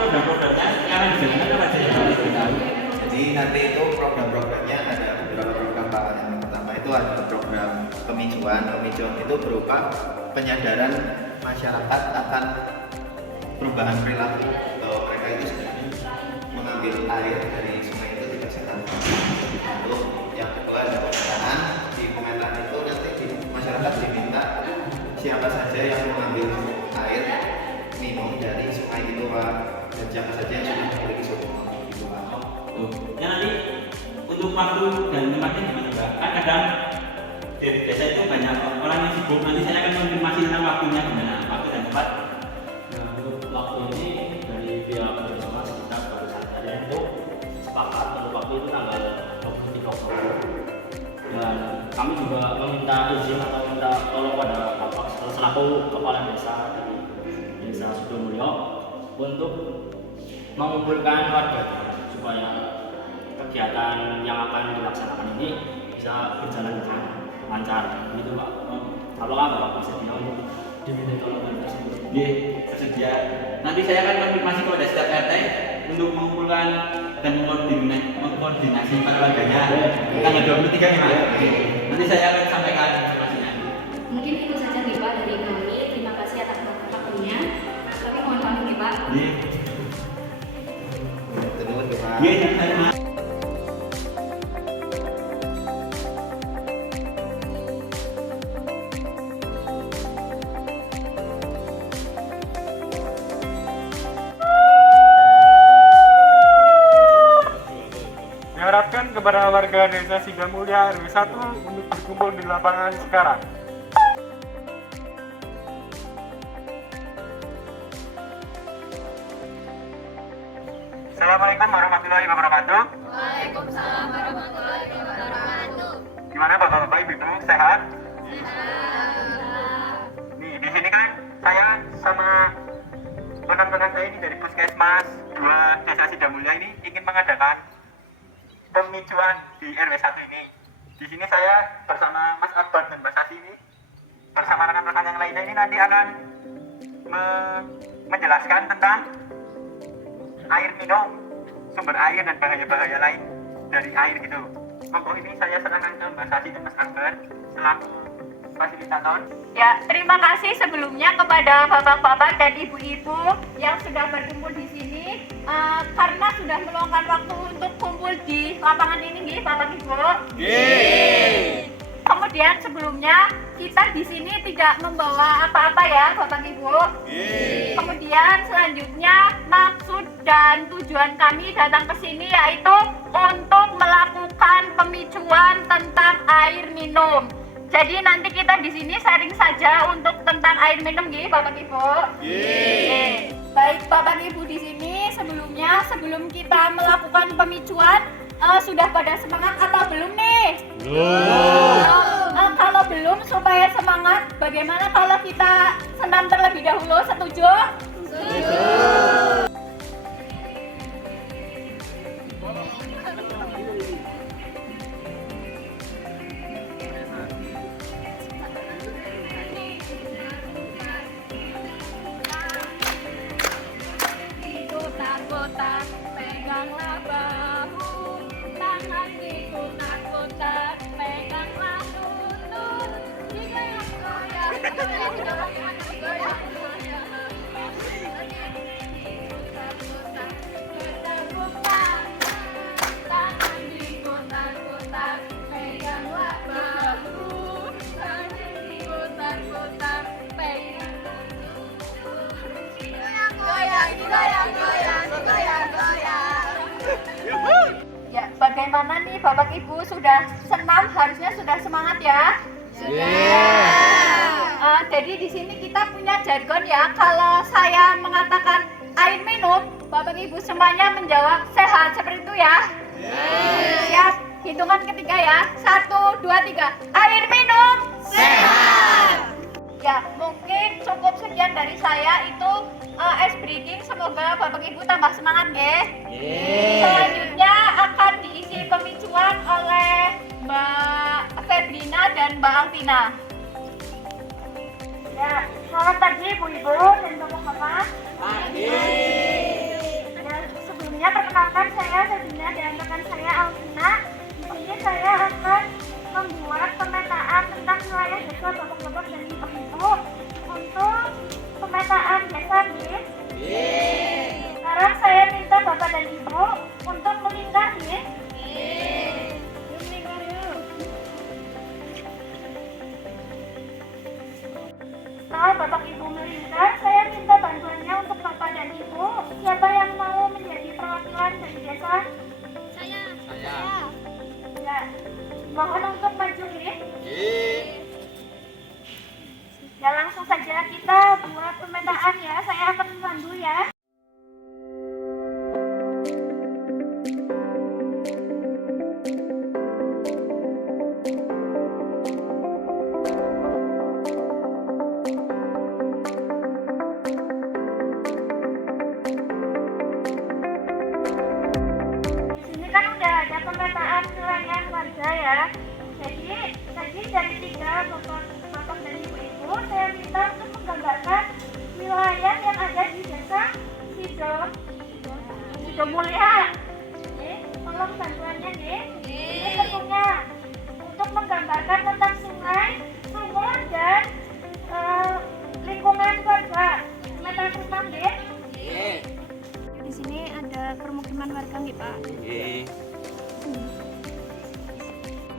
program-programnya yang akan dijalankan apa saja Pak Rizal? Jadi nanti itu program-programnya ada beberapa program Pak. Yang pertama itu ada program pemicuan. Pemicuan itu berupa penyadaran masyarakat akan perubahan perilaku bahwa mereka itu sebenarnya mengambil air dari sungai itu tidak sehat. Lalu yang kedua ada pemetaan. Di pemetaan itu nanti masyarakat diminta siapa saja yang mengambil air minum dari sungai itu Pak, dan siapa saja yang sudah memiliki sumur itu Pak. Ya nanti untuk waktu dan tempatnya gimana Pak? Kan kadang di desa itu banyak orang yang sibuk. Nanti saya akan konfirmasi tentang waktunya gimana, waktu dan tempat. Nah, untuk waktu ini dari pihak Basarnas kita baru saja untuk sepakat untuk waktu itu tanggal 23 Oktober. Dan kami juga meminta izin atau minta tolong pada Bapak selaku kepala desa dari Desa Sudomulyo untuk mengumpulkan warga supaya kegiatan yang akan dilaksanakan ini bisa berjalan dengan lancar. Gitu Pak. Kalau Bapak bersedia untuk diminta tolong tersebut. Nggih, bersedia. Nanti saya akan konfirmasi kepada setiap RT untuk mengumpulkan dan mengkoordinasi para warganya tanggal 23 nih Pak. Nanti saya akan sampaikan informasinya. Mungkin itu saja nih Pak dari kami. Terima kasih atas waktunya. Tapi mohon maaf nih Pak. Nggih. Terus Pak. Nggih, sama. Diharapkan kepada warga Desa Sigamulya RW 1 untuk berkumpul di lapangan sekarang. Assalamualaikum warahmatullahi wabarakatuh. Waalaikumsalam warahmatullahi wabarakatuh. Gimana Bapak-bapak Ibu sehat? Nih di sini kan saya sama rekan-rekan saya ini dari Puskesmas 2 Desa Sigamulya ini ingin mengadakan pemicuan di RW 1 ini. Di sini saya bersama Mas Akbar dan Mbak Sasi ini bersama rekan-rekan yang lainnya ini nanti akan menjelaskan tentang air minum, sumber air dan bahaya-bahaya lain dari air gitu. Monggo ini saya serahkan ke Mbak Sasi dan Mas Akbar selaku fasilitator. Ya, terima kasih sebelumnya kepada bapak-bapak dan ibu-ibu yang sudah berkumpul di sini karena sudah meluangkan waktu untuk kumpul di lapangan ini nih, Bapak Ibu. Kemudian sebelumnya kita di sini tidak membawa apa-apa ya, Bapak Ibu. Kemudian selanjutnya maksud dan tujuan kami datang ke sini yaitu untuk melakukan pemicuan tentang air minum. Jadi nanti kita di sini sharing saja untuk tentang air minum nggih, Bapak Ibu. Baik Bapak Ibu di sini sebelum kita melakukan pemicuan sudah pada semangat atau belum nih? Belum. Kalau belum supaya semangat, bagaimana kalau kita senam terlebih dahulu? Setuju? Setuju. Kotak-kotak, peganglah bahu, tangan dikotak-kotak, peganglah lutut, digoyang-goyang, digoyang-goyang, digoyang-goyang. Kotak-kotak, kotak-kotak, tangan dikotak-kotak, peganglah bahu, tangan dikotak-kotak, peganglah lutut, digoyang-goyang, digoyang-goyang. Ya, bagaimana nih Bapak Ibu sudah senam, harusnya sudah semangat ya? Sudah. Jadi di sini kita punya jargon ya. Kalau saya mengatakan air minum, Bapak Ibu semuanya menjawab sehat seperti itu ya. Siap? Hitungan ketiga ya. 1, 2, 3. Air minum sehat. Ya, mungkin cukup sekian dari saya. Itu ice breaking, semoga Bapak Ibu tambah semangat nggih. Selanjutnya akan diisi pemicuan oleh Mbak Febrina dan Mbak Alvina. Ya, selamat pagi Ibu-ibu dan Bapak-bapak. Pagi. Perkenalkan, saya Sabina dan rekan saya Alvina. Di sini saya akan membuat pemetaan tentang wilayah desa Bapak-bapak dan Ibu-ibu untuk pemetaan desa nih. Sekarang saya minta Bapak dan Ibu untuk melingkar nih. Yuk melingkar yuk. Setelah Bapak Ibu melingkar, saya minta bantuannya untuk Bapak dan Ibu. Siapa yang mau menjadi perwakilan dari desa? Saya. Ya, mohon untuk maju nih. Ya langsung saja kita buat pemetaan ya. Saya akan memandu ya. Di sini kan udah ada pemetaan wilayah warga ya. Jadi dari 3 bapak dan ibu-ibu, saya minta untuk menggambarkan wilayah yang ada di desa Sido Mulia. Oke, tolong bantuannya nih. Ini tentunya untuk menggambarkan tentang sungai, sumur dan lingkungan warga. Pemetaan rumah nih. Di sini ada permukiman warga nih Pak.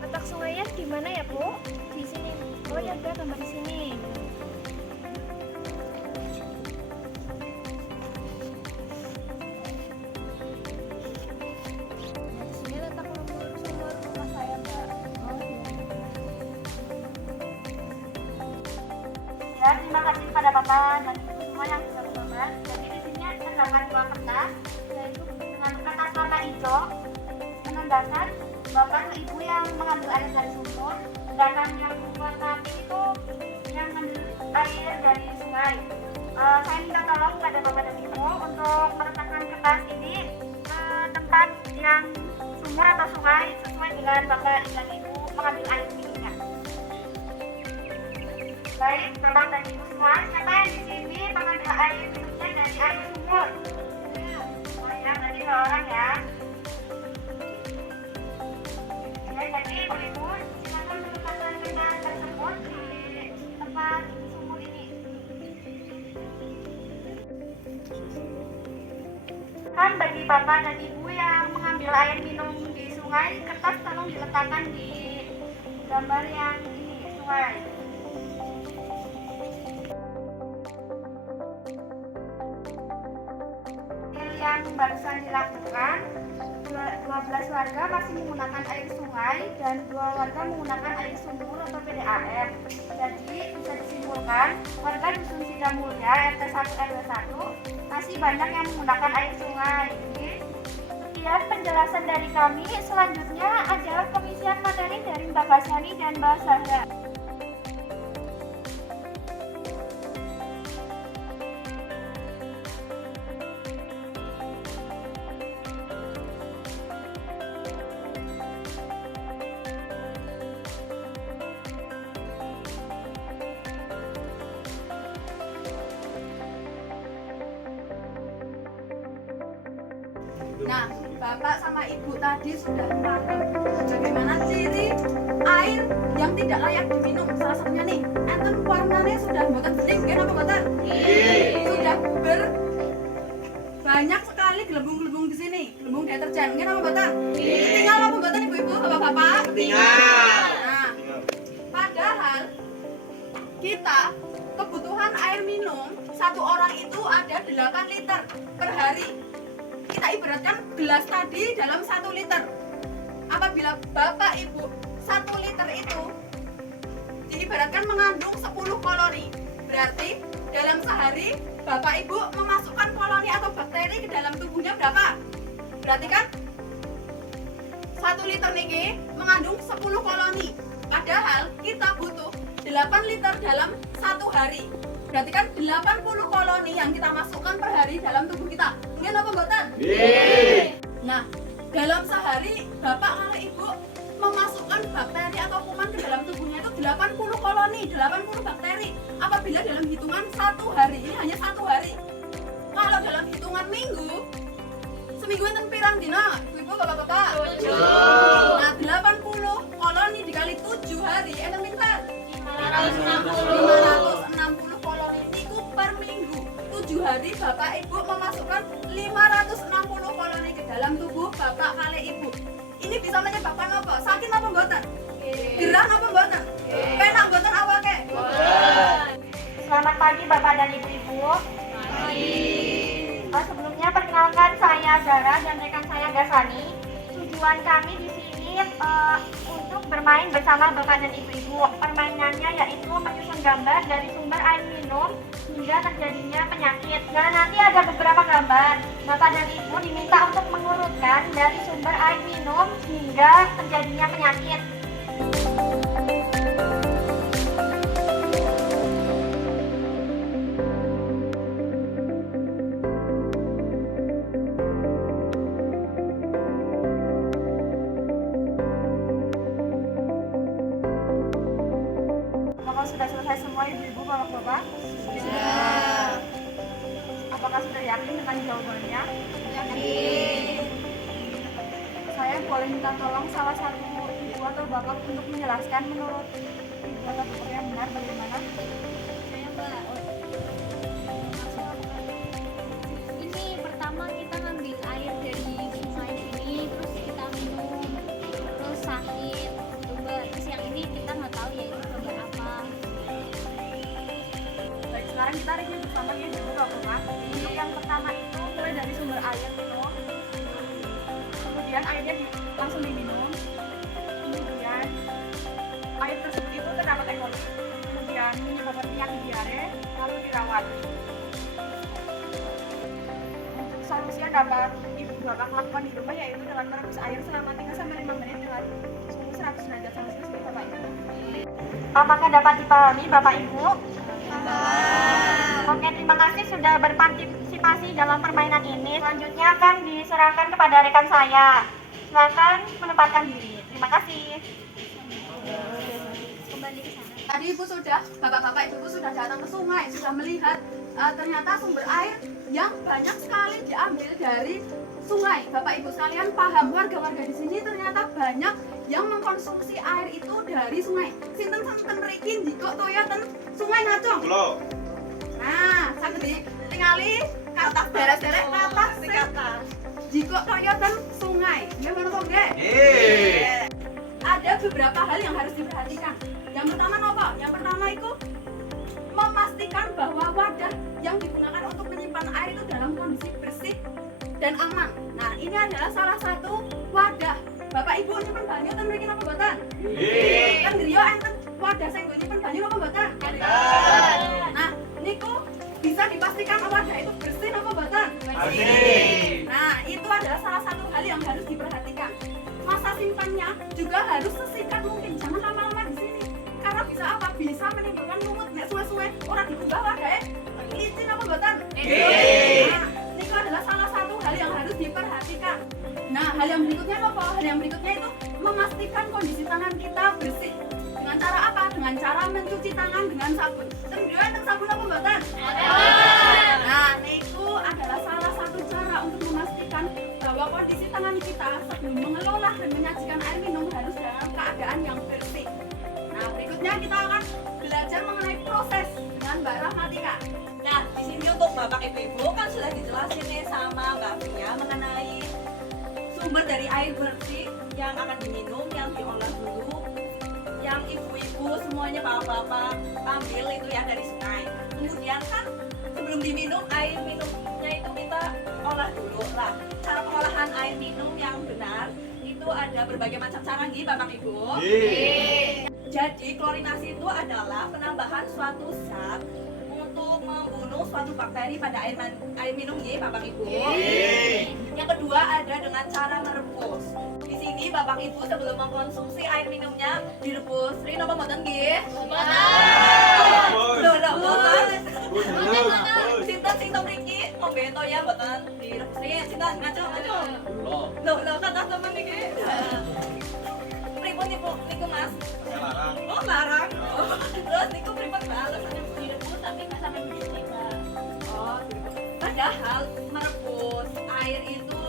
Letak sungainya di mana ya Bu? Di sini. Oh ya udah gambar di sini. Di sini letak sumur rumah saya Mbak. Ya terima kasih kepada Bapak dan Ibu semua yang sudah menonton. Jadi di sini terdapat 2 kertas, yaitu dengan kertas warna hijau menandakan Bapak atau Ibu yang mengambil air dari sumur, sedangkan yang warna pink itu yang mengambil air dari sungai. Saya minta tolong kepada Bapak dan Ibu untuk meletakkan kertas ini ke tempat yang sumur atau sungai sesuai dengan Bapak dan Ibu mengambil air minumnya. Baik, Bapak dan Ibu semua, siapa yang di sini mengambil air minumnya dari air sumur? Ya, berarti 2 orang ya. Jadi ibu-ibu silakan meletakkan kertas tersebut di tempat sumur ini. Kan bagi Bapak dan Ibu yang mengambil air minum di sungai, kertas tolong diletakkan di gambar yang ini, sungai. Yang barusan dilakukan, 12 warga masih menggunakan air sungai dan 2 warga menggunakan air sumur atau PDAM. Jadi bisa disimpulkan warga Dusun Sidamulya RT 1 RW 1 masih banyak yang menggunakan air sungai. Jadi, sekian penjelasan dari kami. Selanjutnya adalah pengisian materi dari Mbak Basani dan Mbak Sandra. Nah, Bapak sama Ibu tadi sudah paham bagaimana ciri air yang tidak layak diminum. Salah satunya nih, enten warnanya sudah mboten bening, nggih napa mboten? Sudah banyak sekali gelembung-gelembung di sini, gelembung deterjen, nggih napa mboten? Tinggal apa mboten Ibu-ibu, Bapak-bapak? Tinggal. Nah, padahal kita kebutuhan air minum 1 orang itu ada 8 liter per hari. Kita ibaratkan gelas tadi dalam 1 liter. Apabila Bapak Ibu 1 liter itu diibaratkan mengandung 10 koloni, berarti dalam sehari Bapak Ibu memasukkan koloni atau bakteri ke dalam tubuhnya berapa? Berarti kan 1 liter niki mengandung 10 koloni. Padahal kita butuh 8 liter dalam 1 hari. Berarti kan 80 koloni yang kita masukkan per hari dalam tubuh kita. Nggih napa mboten? Nggih. Nah, dalam sehari Bapak kalau Ibu memasukkan bakteri atau kuman ke dalam tubuhnya itu 80 koloni, 80 bakteri. Apabila dalam hitungan 1 hari, ini hanya 1 hari. Kalau dalam hitungan minggu, Seminggu enten pirang dina? Ibu bapak-bapak. 7. Nah, 80 koloni dikali 7 hari enten pinten? 560 koloni niku per minggu. 7 hari bapak ibu memasukkan 560 koloni ke dalam tubuh bapak kali ibu. Ini bisa menyebabkan apa? Sakit apa mboten? Gerah apa mboten? Penak mboten awake? Selamat pagi Bapak dan Ibu-ibu. Sebelumnya perkenalkan saya Zara dan rekan saya Gasani. Tujuan kami di sini untuk bermain bersama Bapak dan Ibu-ibu. Permainannya yaitu menyusun gambar dari sumber air minum hingga terjadinya penyakit. Nah, nanti ada beberapa gambar. Bapak dan Ibu diminta untuk mengurutkan dari sumber air minum hingga terjadinya penyakit. Apakah sudah selesai semua ibu-ibu, bapak-bapak? Sudah. Apakah sudah yakin dengan jawabannya? Yakin. Saya boleh minta tolong salah satu ibu atau bapak untuk menjelaskan menurut ibu atau bapak yang benar bagaimana? Saya Mbak. Ini pertama kita ngambil air dari sungai ini, terus kita minum, terus sakit, gitu Mbak. Terus yang ini kita nggak tahu ya itu gambar apa. Baik, sekarang kita review bersama ya ibu bapak. Untuk yang pertama itu mulai dari sumber air itu, kemudian airnya langsung diminum, kemudian air tersebut itu terdapat E. coli, kemudian menyebabkan penyakit diare, lalu dirawat. Untuk solusi yang dapat ibu bapak lakukan di rumah yaitu dengan merebus air selama 3-5 menit dengan suhu 100 derajat Celcius seperti bapak ibu. Apakah dapat dipahami bapak ibu? Oke, terima kasih sudah berpartisipasi dalam permainan ini. Selanjutnya akan diserahkan kepada rekan saya. Silakan menempatkan diri. Terima kasih. Kembali ke sana. Tadi ibu sudah, bapak-bapak ibu sudah datang ke sungai, sudah melihat ternyata sumber air yang banyak sekali diambil dari sungai. Bapak ibu sekalian paham, warga-warga di sini ternyata banyak yang mengkonsumsi air itu dari sungai. Sinten-sinten mriki njikok toya ten sungai Ngacong. Nah, saged tingali kata beres-beres kata sing jikok toya ten sungai. Nggih menapa nggih? Ada beberapa hal yang harus diperhatikan. Yang pertama apa? Yang pertama itu memastikan bahwa wadah yang digunakan untuk menyimpan air itu dalam kondisi bersih dan aman. Nah, ini adalah salah satu wadah. Bapak Ibu nyimpen banyu ten mriki napa mboten? Nggih. Kan griya enten wadah sing nggo nyimpen banyu napa mboten? Nah, niku bisa dipastikan wadah itu bersih napa mboten? Bersih. Nah, itu adalah salah satu hal yang harus diperhatikan. Masa simpannya juga harus sesingkat mungkin, jangan lama-lama di sini. Karena bisa apa? Bisa menimbulkan lumut nek suwe-suwe ora diubah wadahe. Licin apa mboten? Nah, niku adalah salah satu hal yang harus diperhatikan. Nah, hal yang berikutnya apa? Hal yang berikutnya itu memastikan kondisi tangan kita bersih. Dengan cara apa? Dengan cara mencuci tangan dengan sabun. Tentunya sabun apa mboten? Nah, niku adalah salah satu cara untuk memastikan bahwa kondisi tangan kita sebelum mengelola dan menyajikan air minum harus dalam keadaan yang bersih. Nah, berikutnya kita akan belajar mengenai proses dengan Mbak Rahmatika. Nah, di sini untuk Bapak Ibu kan sudah dijelasin nih sama Mbak Fia mengenai sumber dari air bersih yang akan diminum, yang diolah dulu, yang ibu-ibu semuanya bapak-bapak ambil itu ya dari sungai. Kemudian kan sebelum diminum air minumnya itu kita olah dulu lah. Cara pengolahan air minum yang benar itu ada berbagai macam cara nih Bapak Ibu. Jadi klorinasi itu adalah penambahan suatu zat untuk membunuh suatu bakteri pada air minum nih Bapak Ibu. Yang kedua ada dengan cara merebus. Di sini Bapak Ibu sebelum mengkonsumsi air minumnya direbus. Rino apa mboten nggih? Sinten sing mriki ngombe to ya mboten direbus. Sinten ngaco. Lho kata temen iki. Pripun niku Mas? Larang. Oh, larang. Terus niku pripun Mbak? Alasannya direbus tapi nggak sampai begitu Mbak. Oh, padahal merebus air itu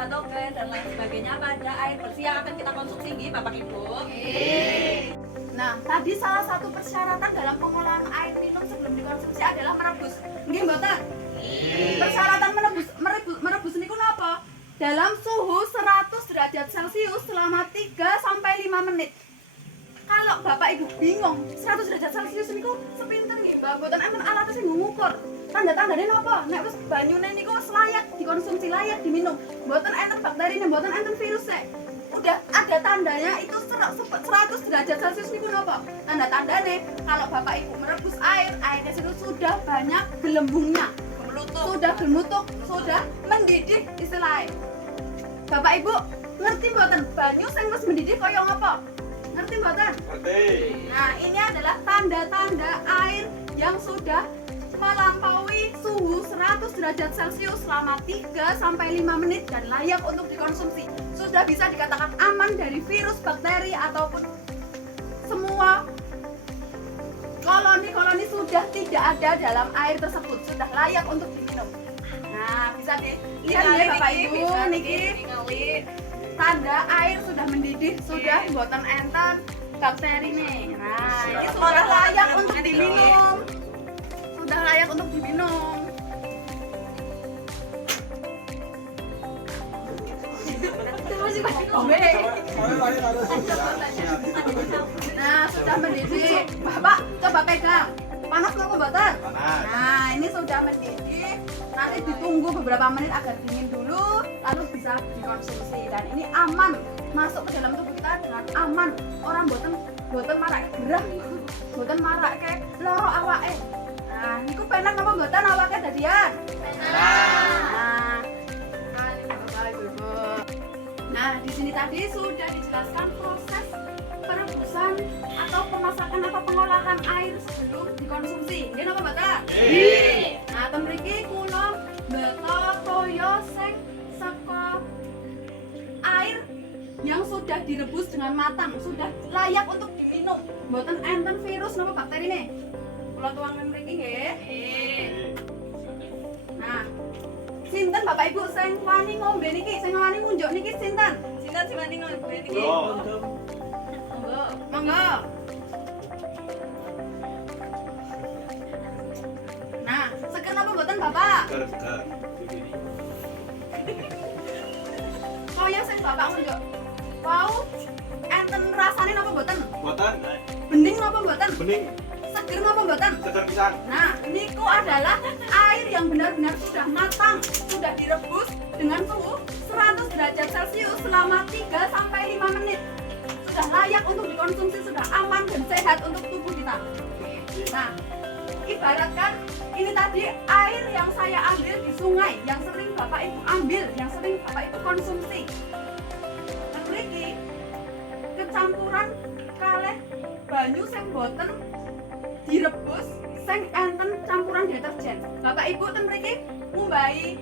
patogen dan lain sebagainya pada air bersih yang akan kita konsumsi nggih Bapak Ibu. Nah, tadi salah satu persyaratan dalam pengolahan air minum sebelum dikonsumsi adalah merebus. Nggih mboten? Persyaratan merebus niku napa? Dalam suhu 100 derajat Celcius selama 3 sampai 5 menit. Kalau Bapak Ibu bingung, 100 derajat Celcius niku sepinten nggih, Mbak? Mboten enten alatnya sing ngukur. Tanda-tandane napa? Nek wis banyune niku layak dikonsumsi, layak diminum. Mboten enten bakterine, mboten enten virusnya. Udah ada tandanya itu 100 derajat Celcius niku napa? Tanda-tandane kalau Bapak Ibu merebus airnya itu sudah banyak gelembungnya, sudah gemutuk, sudah mendidih istilahnya. Bapak Ibu ngerti mboten banyu sing wis mendidih kaya ngapa? Ngerti mboten? Ngerti. Nah, ini adalah tanda-tanda air yang sudah melampaui suhu 100 derajat Celcius selama 3 sampai 5 menit dan layak untuk dikonsumsi. Sudah bisa dikatakan aman dari virus, bakteri ataupun semua koloni-koloni sudah tidak ada dalam air tersebut, sudah layak untuk diminum. Nah, bisa dilihat ya Bapak Ibu niki. Tanda air sudah mendidih, sudah buatan enten bakteri nih. Nah, ini sudah layak untuk diminum. Sudah layak untuk diminum. Nah, sudah mendidih. Bapak coba pegang. Panas nggak mboten? Panas. Nah, ini sudah mendidih. Nanti ditunggu beberapa menit agar dingin dulu, lalu bisa dikonsumsi. Dan ini aman masuk ke dalam tubuh kita dengan aman. Orang boten marak gerah, boten marak ke loro awake. Nah, niku penak napa mboten awake dadian? Nah, Nah, di sini tadi sudah dijelaskan proses perebusan atau pemasakan atau pengolahan air sebelum dikonsumsi. Nggih napa mboten? Nggih. Nah, ten mriki kula mbeta toya sing saka air yang sudah direbus dengan matang, sudah layak untuk diminum. Mboten enten virus napa bakterine. Kula tuangen mriki nggih. Nah, sinten Bapak Ibu sing wani ngombe niki, sing wani ngunjuk niki sinten? Sinten sing wani ngombe niki? Monggo. Nah, seger napa mboten Bapak? Seger. Kaya sing Bapak ngunjuk. Wau, enten rasane napa mboten? Buatan. Bening napa mboten? Bening. Seger napa mboten? Seger pisan. Nah, niku adalah air yang benar-benar sudah matang, sudah direbus dengan suhu 100 derajat Celcius selama 3 sampai 5 menit. Sudah layak untuk dikonsumsi, sudah aman dan sehat untuk tubuh kita. Nah, ibaratkan ini tadi air yang saya ambil di sungai, yang sering Bapak Ibu ambil, yang sering Bapak Ibu konsumsi. Mriki kecampuran kalih banyu sing boten direbus sing enten campuran deterjen. Bapak Ibu ten mriki ngumbahi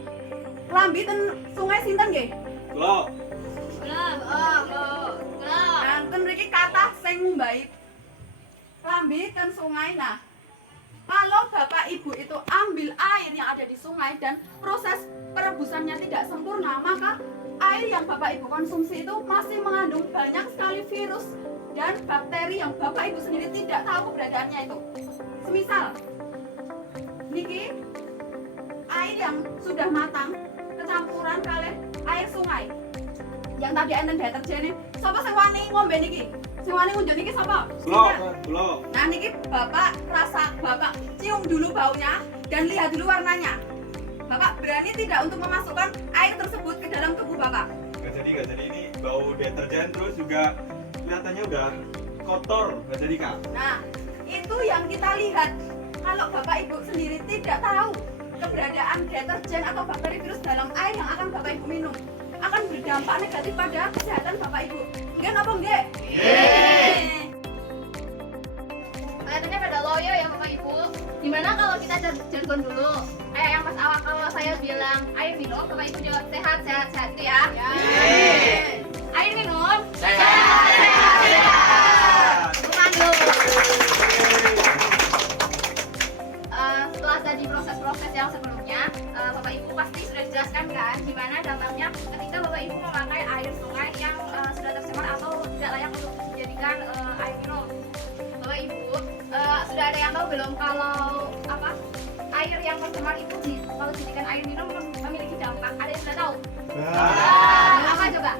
klambi ten sungai sinten nggih? Kula. Enten mriki kathah sing ngumbahi klambi ten sungai. Nah, kalau Bapak Ibu itu ambil air yang ada di sungai dan proses perebusannya tidak sempurna, maka air yang Bapak Ibu konsumsi itu masih mengandung banyak sekali virus dan bakteri yang Bapak Ibu sendiri tidak tahu keberadaannya itu. Semisal niki air yang sudah matang kecampuran kali air sungai yang tadi enten deterjen. Sapa sing wani ngombe niki? Sing wani ngunjuk niki sapa? Kula. Nah, niki Bapak cium dulu baunya dan lihat dulu warnanya. Bapak berani tidak untuk memasukkan air tersebut ke dalam tubuh Bapak? Gak jadi ini bau deterjen terus juga kelihatannya udah kotor, gak jadi Kak. Nah, itu yang kita lihat. Kalau Bapak Ibu sendiri tidak tahu keberadaan deterjen atau bakteri virus dalam air yang akan Bapak Ibu minum, akan berdampak negatif pada kesehatan Bapak Ibu. Nggih napa nggih? Nggih. Kelihatannya pada loyo ya Bapak Ibu. Gimana kalau kita jargon dulu? Kayak yang pas awal saya bilang air minum, Bapak Ibu jawab sehat gitu ya. Air minum. Mandu. Setelah tadi proses-proses yang sebelumnya, Bapak Ibu pasti sudah dijelaskan kan gimana dampaknya ketika Bapak Ibu memakai air sungai yang sudah tercemar atau tidak layak untuk dijadikan air minum. Bapak Ibu, sudah ada yang tahu belum kalau apa air yang tercemar itu kalau dijadikan air minum memiliki dampak? Ada yang sudah tahu? Apa coba?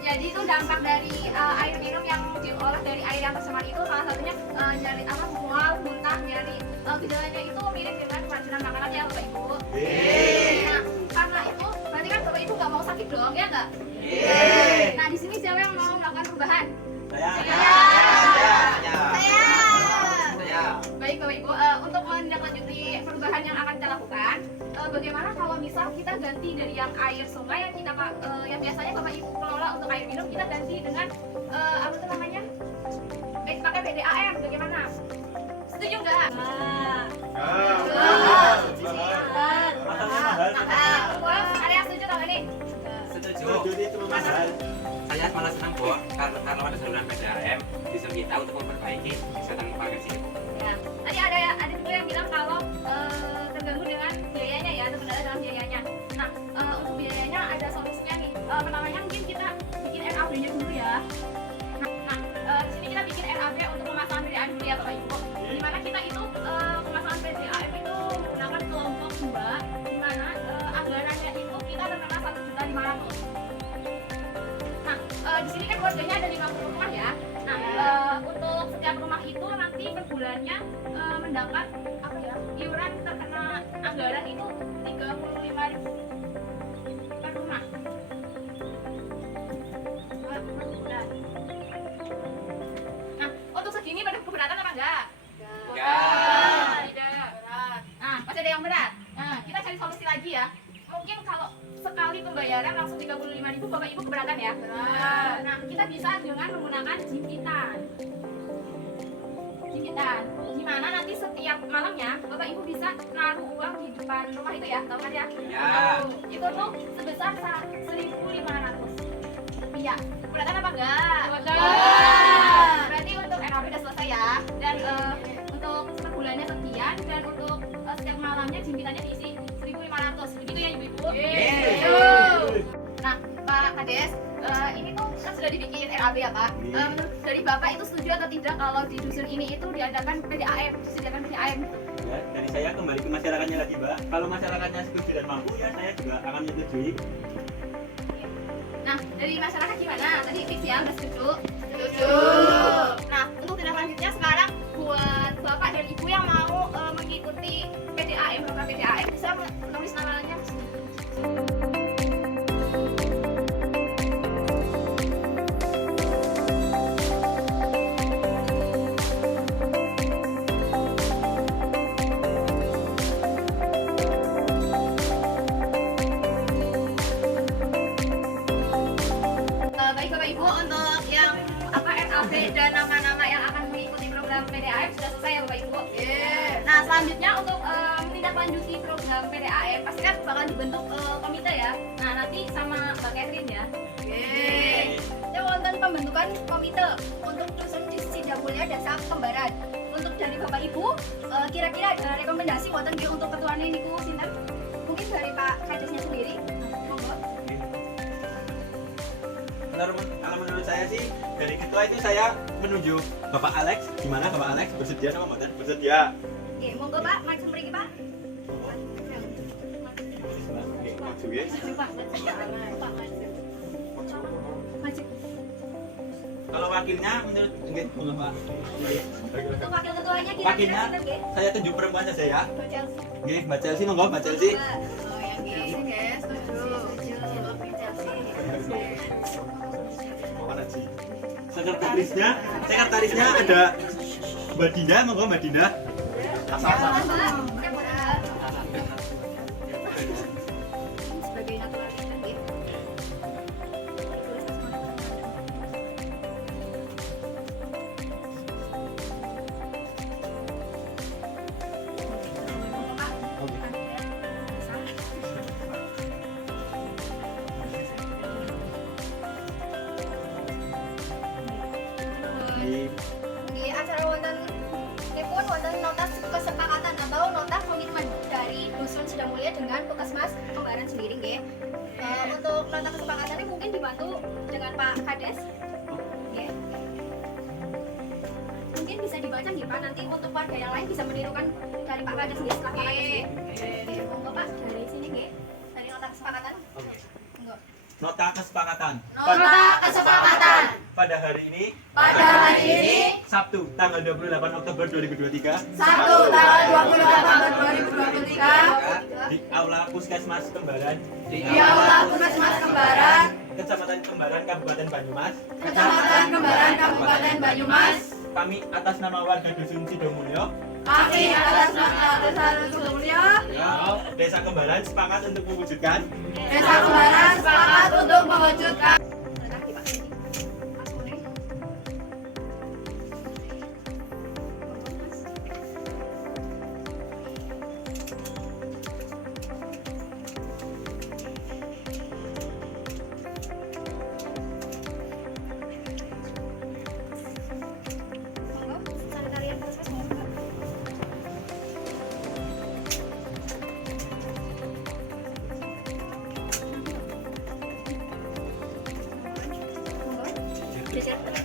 Jadi itu dampak dari air minum yang diolah dari air yang tercemar itu salah satunya nyari apa mual, muntah, nyari gejalanya itu mirip dengan keracunan makanan ya Bapak Ibu. Nah, karena itu berarti kan Bapak Ibu nggak mau sakit dong ya nggak? Nah di sini siapa yang mau melakukan perubahan? Baik Bapak Ibu, untuk menindaklanjuti perubahan yang akan kita lakukan, bagaimana kalau misal kita ganti dari yang air sungai yang kita yang biasanya Bapak Ibu kelola untuk air minum, kita ganti dengan apa itu namanya? Pakai PDAM, bagaimana? Setuju nggak? Ada yang setuju atau ini? Setuju itu mahal. Saya malah senang kok karena ada saluran PDAM bisa kita untuk memperbaiki kesehatan pagi sini. Ya. Tadi ada juga yang bilang kalau terganggu dengan biayanya ya, atau kendala dalam biayanya. Nah, untuk biayanya ada solusinya nih. Pertamanya mungkin kita bikin RAB-nya dulu ya. Nah, di sini kita bikin RAB untuk pemasangan PDAM dulu ya Bapak Ibu. Di mana kita itu pemasangan PDAM itu menggunakan kelompok 2, di mana anggarannya itu kita menerima 1.500.000. Nah, di sini kan keluarganya ada 50 rumah ya. Nah, untuk setiap rumah itu nanti per bulannya mendapat apa ya? Iuran terkena anggaran itu 35.000 per rumah. Per bulan. Nah, untuk segini pada keberatan apa enggak? Tidak. Nah, masih ada yang berat. Nah, kita cari solusi lagi ya. Mungkin kalau sekali pembayaran langsung 35.000 Bapak Ibu keberatan ya? Nah, kita bisa dengan menggunakan jimpitan. Gimana nanti setiap malamnya Bapak Ibu bisa naruh uang di depan rumah itu ya, tahu kan ya? Itu tuh sebesar 1.500 rupiah. Keberatan apa enggak? Berarti untuk RAB udah selesai ya. Dan untuk per bulannya sekian, dan untuk setiap malamnya jimpitannya diisi 1.500. Begitu ya Ibu-Ibu? Nah, Pak Kades, ini tuh kan sudah dibikin RAB ya Pak. Menurut dari Bapak itu setuju atau tidak kalau di dusun ini itu diadakan PDAM, disediakan PDAM? Ya, dari saya kembali ke masyarakatnya lagi, Mbak. Kalau masyarakatnya setuju dan mampu ya saya juga akan menyetujui. Nah, dari masyarakat gimana? Tadi fix ya, udah setuju? Setuju. Nah, untuk tindak lanjutnya sekarang buat Bapak dan Ibu yang mau mengikuti PDAM, program PDAM bisa menulis namanya. Baik Bapak Ibu, untuk yang RAB dan nama-nama yang akan mengikuti program PDAM sudah selesai ya Bapak Ibu. Nah, selanjutnya untuk menindaklanjuti program PDAM pasti kan bakal dibentuk komite ya. Nah, nanti sama Mbak Catherine ya. Kita wonten pembentukan komite untuk dusun di Sidamulya Desa Kembaran. Untuk dari Bapak Ibu, kira-kira ada rekomendasi wonten nggih untuk ketuanya niku sinten? Mungkin dari Pak Kadesnya sendiri. Monggo. Kalau menurut saya sih dari ketua itu saya menunjuk Bapak Alex. Gimana Bapak Alex, bersedia sama Mbak? Bersedia. Oke, monggo Pak, maju mriki Pak. Maju ya. Maju. Kalau wakilnya menurut nggih monggo Pak. Untuk wakil ketuanya Wakilnya kira-kira nggih? saya tunjuk perempuan saja ya. Mbak Chelsea. Nggih, Mbak Chelsea monggo Mbak Chelsea. Oh, yang nggih. Nggih, setuju. Sekretarisnya ada Mbak Dina, monggo Mbak Dina. Sebagai aturan nggih. Di acara wonten nipun wonten nota kesepakatan atau nota komitmen Puskesmas Kembaran sendiri nggih. Untuk nota kesepakatannya mungkin dibantu dengan Pak Kades. Nggih. Mungkin bisa dibaca nggih Pak, nanti untuk warga yang lain bisa menirukan dari Pak Kades nggih setelah Pak Kades nggih. Nggih, monggo Pak dari sini nggih. Dari nota kesepakatan. Oke. Monggo. Nota kesepakatan. Nota kesepakatan. Pada hari ini, Sabtu, tanggal 28 Oktober 2023, Sabtu tanggal 28 2023 di Aula Puskesmas Kembaran, di Aula Puskesmas Kembaran, Kecamatan Kembaran, Kabupaten Banyumas, Kecamatan Kembaran, Kabupaten Banyumas. kami atas nama warga Dusun Sidomulyo, Kami atas nama Desa Dusun Mulyo, Desa Kembaran sepakat untuk mewujudkan Desa Kembaran sepakat untuk mewujudkan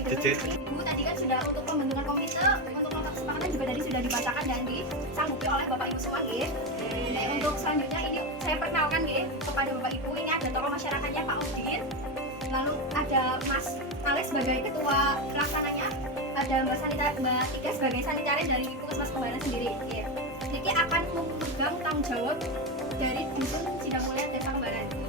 jejer. Bu tadi kan sudah untuk pembentukan komite, untuk nota kesepakatan juga tadi sudah dibacakan dan disanggupi oleh Bapak Ibu semua nggih. Nah, untuk selanjutnya ini saya perkenalkan nggih kepada Bapak Ibu, ini ada tokoh masyarakatnya Pak Udin. Lalu ada Mas Alex sebagai ketua pelaksananya, ada Mbak Ika sebagai sanitaris dari Puskesmas Kembaran sendiri. Niki akan memegang tanggung jawab dari Dusun Sidamulya Desa Kembaran.